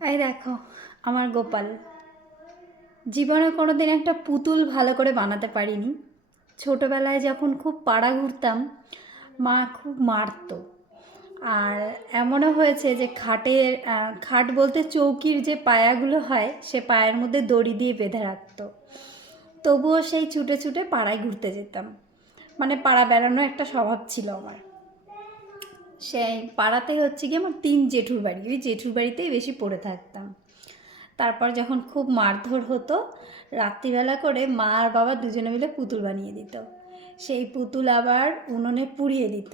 এই দেখো আমার গোপাল। জীবনে কোনো দিন একটা পুতুল ভালো করে বানাতে পারিনি। ছোটোবেলায় যখন খুব পাড়া ঘুরতাম, মা খুব মারতো। আর এমনও হয়েছে যে খাট বলতে চৌকির যে পায়াগুলো হয়, সে পায়ের মধ্যে দড়ি দিয়ে বেঁধে রাখতো। তবুও সেই ছুটে ছুটে পাড়ায় ঘুরতে যেতাম। মানে পাড়া বেড়ানো একটা স্বভাব ছিল আমার। সেই পাড়াতে হচ্ছে কি আমার 3 জেঠুর বাড়ি, ওই জেঠুর বাড়িতেই বেশি পড়ে থাকতাম। তারপর যখন খুব মারধর হতো, রাত্রিবেলা করে মা আর বাবা দুজনে মিলে পুতুল বানিয়ে দিত। সেই পুতুল আবার উনুনে পুড়িয়ে দিত।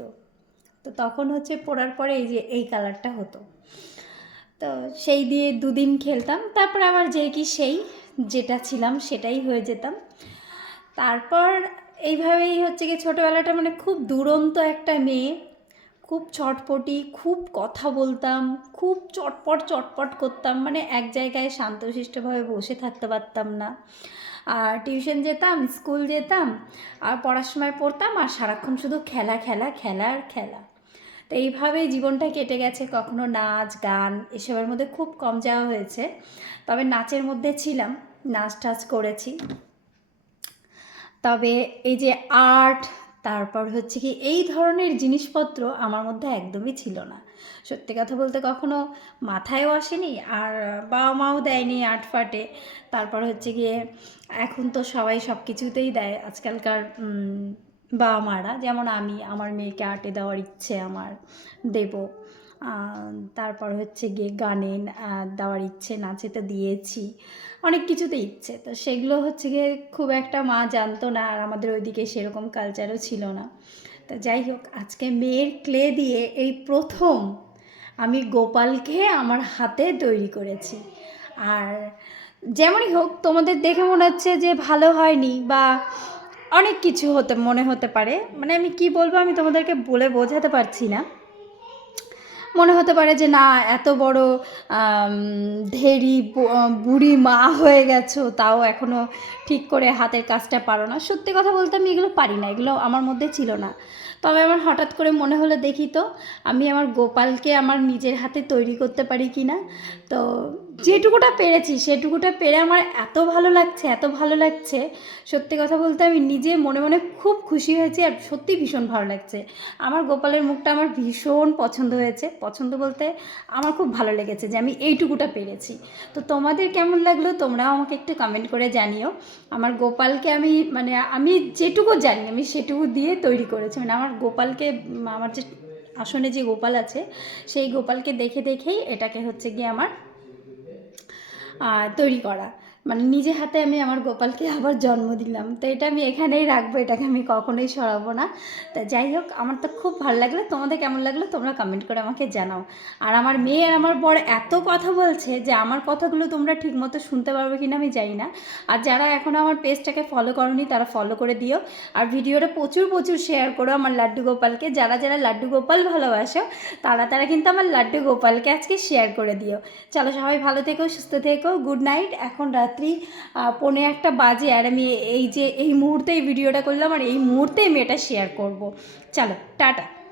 তো তখন হচ্ছে পোড়ার পরে এই যে এই কালারটা হতো। তো সেই দিয়ে 2 দিন খেলতাম, তারপর আবার যে কি সেই যেটা ছিলাম সেটাই হয়ে যেতাম। তারপর এইভাবেই হচ্ছে কি ছোটোবেলাটা মানে খুব দুরন্ত একটা মেয়ে, খুব ছটপটি, খুব কথা বলতাম, খুব চটপট চটপট করতাম, মানে এক জায়গায় শান্তশিষ্টভাবে বসে থাকতে পারতাম না। আর টিউশন যেতাম, স্কুল যেতাম, আর পড়ার সময় পড়তাম, আর সারাক্ষণ শুধু খেলা খেলা খেলা আর খেলা। তো এইভাবেই জীবনটা কেটে গেছে। কখনো নাচ গান এসবের মধ্যে খুব কম যাওয়া হয়েছে, তবে নাচের মধ্যে ছিলাম, নাচ টাচ করেছি। তবে এই যে আর্ট, তারপর হচ্ছে কি এই ধরনের জিনিসপত্র আমার মধ্যে একদমই ছিল না। সত্যি কথা বলতে কখনো মাথায়ও আসেনি, আর বাবা মাও দেয়নি আর্ট ফাটে। তারপর হচ্ছে গিয়ে এখন তো সবাই সব কিছুতেই দেয় আজকালকার বাবা মারা, যেমন আমি আমার মেয়েকে আর্টে দেওয়ার ইচ্ছে আমার, দেব। তারপর হচ্ছে গিয়ে গানে দেওয়ার ইচ্ছে, নাচে তো দিয়েছি, অনেক কিছুতে ইচ্ছে। তো সেগুলো হচ্ছে গিয়ে খুব একটা মা জানতো না, আর আমাদের ওইদিকে সেরকম কালচারও ছিল না। তো যাই হোক, আজকে মেয়ের ক্লে দিয়ে এই প্রথম আমি গোপালকে আমার হাতে তৈরি করেছি। আর যেমনই হোক, তোমাদের দেখে মনে হচ্ছে যে ভালো হয়নি বা অনেক কিছু মনে হতে পারে, মানে আমি কি বলবো আমি তোমাদেরকে বলে বোঝাতে পারছি না। মনে হতে পারে যে না, এত বড় ধেরি বুড়ি মা হয়ে গেছো, তাও এখনও ঠিক করে হাতের কাজটা পারো না। সত্যি কথা বলতে আমি এগুলো পারি না, এগুলো আমার মধ্যে ছিল না। তবে আমার হঠাৎ করে মনে হলো দেখি তো আমি আমার গোপালকে আমার নিজের হাতে তৈরি করতে পারি কি না। তো যেটুকুটা পেরেছি সেটুকুটা পেরে আমার এত ভালো লাগছে, এত ভালো লাগছে। সত্যি কথা বলতে আমি নিজে মনে মনে খুব খুশি হয়েছি, আর সত্যি ভীষণ ভালো লাগছে। আমার গোপালের মুখটা আমার ভীষণ পছন্দ হয়েছে। পছন্দ বলতে আমার খুব ভালো লেগেছে যে আমি এইটুকুটা পেরেছি। তো তোমাদের কেমন লাগলো তোমরাও আমাকে একটু কমেন্ট করে জানিও। আমার গোপালকে আমি যেটুকু জানি আমি সেটুকু দিয়ে তৈরি করেছি। মানে আমার গোপালকে, আমার যে আসনে যে গোপাল আছে সেই গোপালকে দেখে দেখেই এটাকে হচ্ছে গিয়ে আমার তৈরি করা। মানে নিজে হাতে আমি আমার গোপালকে আবার জন্ম দিলাম। তো এটা আমি এখানেই রাখবো, এটাকে আমি কখনোই সরাবো না। তা যাই হোক, আমার তো খুব ভালো লাগলো। তোমাদের কেমন লাগলো তোমরা কমেন্ট করে আমাকে জানাও। আর আমার মেয়ে আর আমার বর এত কথা বলছে যে আমার কথাগুলো তোমরা ঠিকমতো শুনতে পারবে কিনা আমি জানি না। আর যারা এখনও আমার পেজটাকে ফলো করোনি তারা ফলো করে দিও, আর ভিডিওটা প্রচুর প্রচুর শেয়ার করো আমার লাড্ডু গোপালকে। যারা যারা লাড্ডু গোপাল ভালোবাসো তারা তারা কিন্তু আমার লাড্ডু গোপালকে আজকে শেয়ার করে দিও। চলো সবাই ভালো থেকো, সুস্থ থেকো, গুড নাইট। এখন রাত্রি 1:45 বাজে, আর আমি এই মুহূর্তে এই ভিডিওটা করলাম, আর এই মুহূর্তে আমি এটা শেয়ার করব। চলো টাটা।